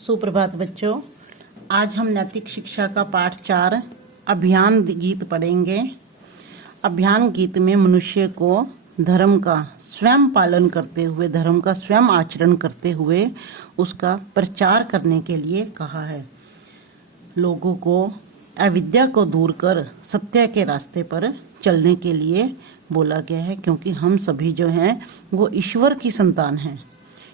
सुप्रभात बच्चों। आज हम नैतिक शिक्षा का पाठ 4 अभियान गीत पढ़ेंगे। अभियान गीत में मनुष्य को धर्म का स्वयं पालन करते हुए, धर्म का स्वयं आचरण करते हुए उसका प्रचार करने के लिए कहा है। लोगों को अविद्या को दूर कर सत्य के रास्ते पर चलने के लिए बोला गया है, क्योंकि हम सभी जो हैं वो ईश्वर की संतान हैं,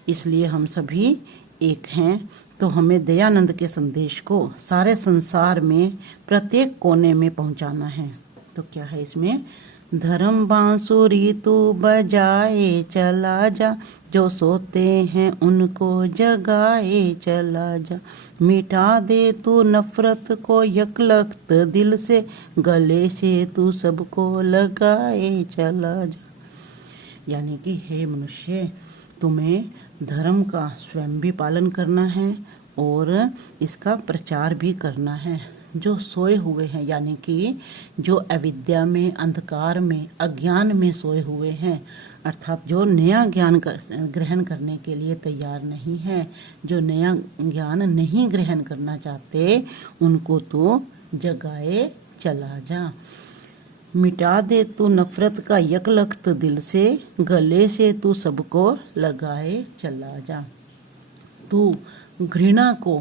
इसलिए हम सभी एक हैं। तो हमें दयानंद के संदेश को सारे संसार में प्रत्येक कोने में पहुंचाना है। तो क्या है इसमें? धर्म बांसुरी तू बजाए चला जा, जो सोते हैं उनको जगाए चला जा, मिटा दे तू नफरत को यकलख्त दिल से, गले से तू सबको लगाए चला जा। यानी कि हे मनुष्य, तुम्हें धर्म का स्वयं भी पालन करना है और इसका प्रचार भी करना है। जो सोए हुए हैं, यानी कि जो अविद्या में, अंधकार में, अज्ञान में सोए हुए हैं, अर्थात जो नया ज्ञान ग्रहण करने के लिए तैयार नहीं है, जो नया ज्ञान नहीं ग्रहण करना चाहते, उनको तो जगाए चला जा। मिटा दे तू नफरत का यकलख्त दिल से, गले से तू सबको लगाए चला जा। तू घृणा को,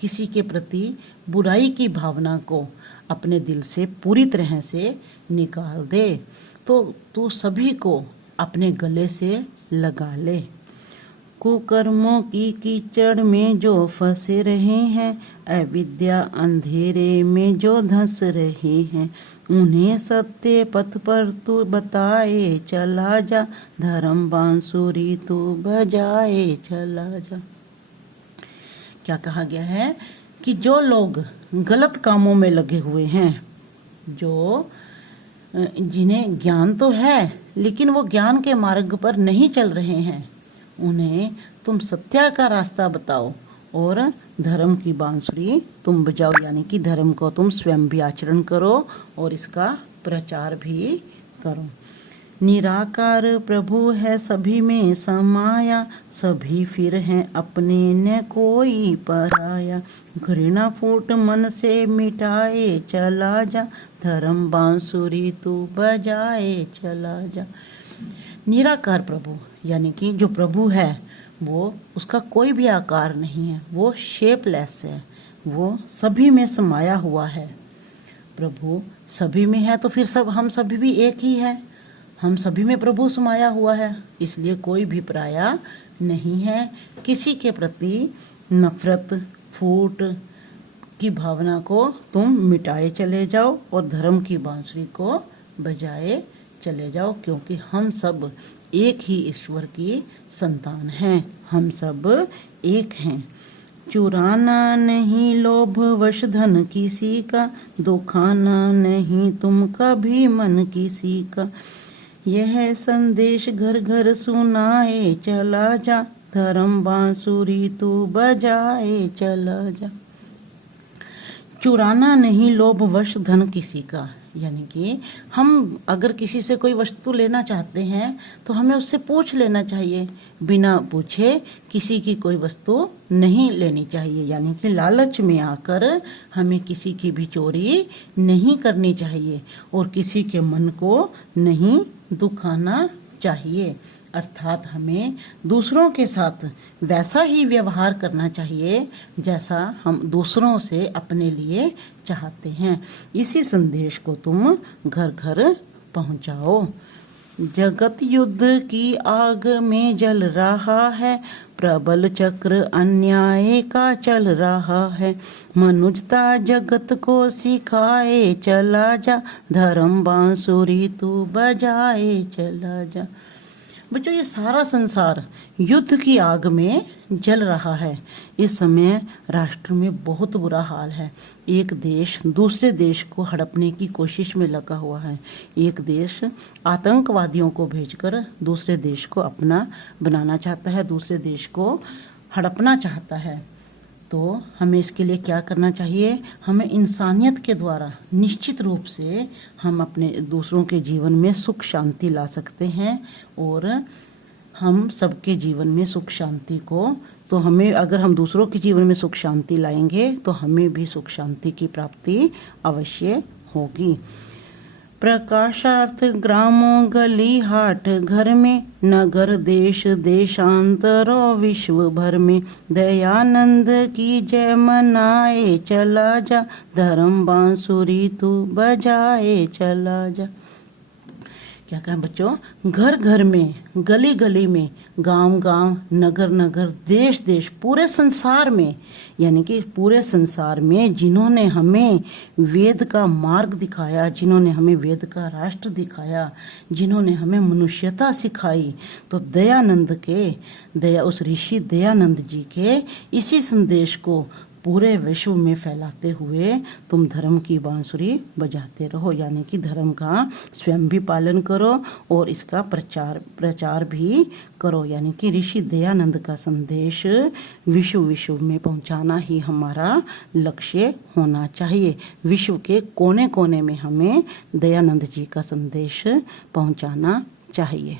किसी के प्रति बुराई की भावना को अपने दिल से पूरी तरह से निकाल दे। तो तू सभी को अपने गले से लगा ले। कुकर्मों की कीचड़ में जो फंसे रहे हैं, अविद्या अंधेरे में जो धंस रहे हैं, उन्हें सत्य पथ पर तू बताए चला जा, धर्म बांसुरी तू बजाए चला जा। क्या कहा गया है कि जो लोग गलत कामों में लगे हुए हैं, जो जिन्हें ज्ञान तो है लेकिन वो ज्ञान के मार्ग पर नहीं चल रहे हैं, उन्हें तुम सत्य का रास्ता बताओ और धर्म की बांसुरी तुम बजाओ। यानी कि धर्म को तुम स्वयं भी आचरण करो और इसका प्रचार भी करो। निराकार प्रभु है सभी में समाया, सभी फिर हैं अपने न कोई पराया, घृणा फूट मन से मिटाए चला जा, धर्म बांसुरी तू बजाए चला जा। निराकार प्रभु यानी कि जो प्रभु है वो, उसका कोई भी आकार नहीं है, वो शेपलेस है, वो सभी में समाया हुआ है। प्रभु सभी में है तो फिर सब हम सभी भी एक ही है, हम सभी में प्रभु समाया हुआ है, इसलिए कोई भी पराया नहीं है। किसी के प्रति नफरत, फूट की भावना को तुम मिटाए चले जाओ और धर्म की बांसुरी को बजाए चले जाओ, क्योंकि हम सब एक ही ईश्वर की संतान हैं, हम सब एक हैं। चुराना नहीं लोभ वश धन किसी का, दुखाना नहीं तुम कभी मन किसी का, यह संदेश घर घर सुनाए चला जा, धर्म बांसुरी तू बजाए चला जा। चुराना नहीं लोभ वश धन किसी का, यानी कि हम अगर किसी से कोई वस्तु लेना चाहते हैं तो हमें उससे पूछ लेना चाहिए, बिना पूछे किसी की कोई वस्तु नहीं लेनी चाहिए। यानी कि लालच में आकर हमें किसी की भी चोरी नहीं करनी चाहिए और किसी के मन को नहीं दुखाना चाहिए। अर्थात हमें दूसरों के साथ वैसा ही व्यवहार करना चाहिए जैसा हम दूसरों से अपने लिए चाहते हैं। इसी संदेश को तुम घर घर पहुंचाओ। जगत युद्ध की आग में जल रहा है, प्रबल चक्र अन्याय का चल रहा है, मनुजता जगत को सिखाए चला जा, धर्म बांसुरी तू बजाए चला जा। बच्चों, ये सारा संसार युद्ध की आग में जल रहा है। इस समय राष्ट्र में बहुत बुरा हाल है। एक देश दूसरे देश को हड़पने की कोशिश में लगा हुआ है। एक देश आतंकवादियों को भेजकर दूसरे देश को अपना बनाना चाहता है, दूसरे देश को हड़पना चाहता है। तो हमें इसके लिए क्या करना चाहिए? हमें इंसानियत के द्वारा निश्चित रूप से हम अपने दूसरों के जीवन में सुख शांति ला सकते हैं और हम सबके जीवन में सुख शांति को तो हमें, अगर हम दूसरों के जीवन में सुख शांति लाएंगे तो हमें भी सुख शांति की प्राप्ति अवश्य होगी। प्रकाशार्थ ग्रामों गली हाट घर में, नगर देश देशांतर और विश्व भर में, दयानंद की जय मनाए चला जा, धर्म बांसुरी तू बजाए चला जा। क्या कहा बच्चों? घर घर में, गली गली में, गांव गांव, नगर नगर, देश देश, पूरे संसार में, यानी कि पूरे संसार में जिन्होंने हमें वेद का मार्ग दिखाया, जिन्होंने हमें वेद का राष्ट्र दिखाया, जिन्होंने हमें मनुष्यता सिखाई, तो उस ऋषि दयानंद जी के इसी संदेश को पूरे विश्व में फैलाते हुए तुम धर्म की बांसुरी बजाते रहो, यानी कि धर्म का स्वयं भी पालन करो और इसका प्रचार भी करो, यानी कि ऋषि दयानंद का संदेश विश्व में पहुंचाना ही हमारा लक्ष्य होना चाहिए। विश्व के कोने कोने में हमें दयानंद जी का संदेश पहुंचाना चाहिए।